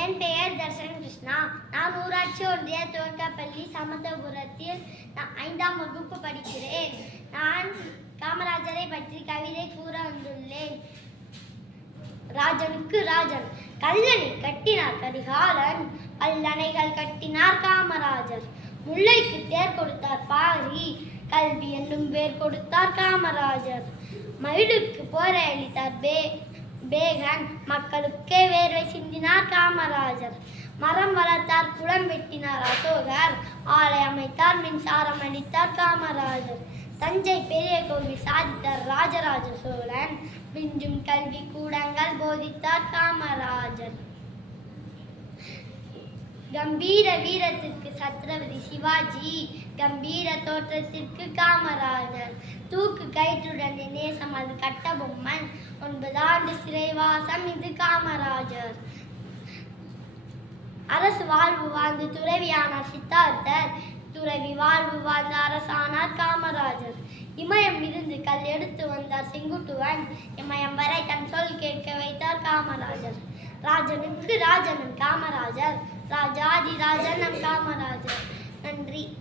என் பெயர் தர்ஷன் கிருஷ்ணா. நான் ஊராட்சி ஒன்றிய துவக்கப்பள்ளி சமந்தபுரத்தில் நான் ஐந்தாம் வகுப்பு படிக்கிறேன். நான் காமராஜரை பற்றி கவிதை கூற வந்துள்ளேன். ராஜனுக்கு ராஜன் கல்லணை கட்டினார் கரிகாலன் பல்லணைகள் கட்டினார் காமராஜர். முல்லைக்கு தேர் கொடுத்தார் பாரி கல்வி என்னும் பேர் கொடுத்தார் காமராஜர். மயிலுக்கு போரை அளித்தார் பே பேகன் மக்களுக்கே வேர்வை சிந்தினார் காமராஜர். மரம் வளர்த்தார் குளம் வெட்டினார் அசோகர். ஆலை அமைத்தார் மின்சாரம் அளித்தார் காமராஜர். தஞ்சை பெரிய கோவில் சாதித்தார் ராஜராஜ சோழன். மிஞ்சும் கல்வி கூடங்கள் போதித்தார் காமராஜர். கம்பீர வீரத்திற்கு சத்ரபதி சிவாஜி கம்பீர தோற்றத்திற்கு காமராஜர். தூக்கு கயிற்றுடன் நேசம் அது கட்டபொம்மன் ஒன்பது ஆண்டு சிறைவாசம் இது காமராஜர். அரசு வாழ்வு வாழ்ந்து துறவியானார் சித்தார்த்தர். துறவி வாழ்வு வாழ்ந்த அரசானார் காமராஜர். இமயம் இருந்து கல் எடுத்து வந்தார் செங்குட்டுவன். இமயம் வரை தன் சொல் கேட்க வைத்தார் காமராஜர். ராஜனுக்கு ராஜனும் காமராஜர். ராஜாதி நம் காமராஜர். நன்றி.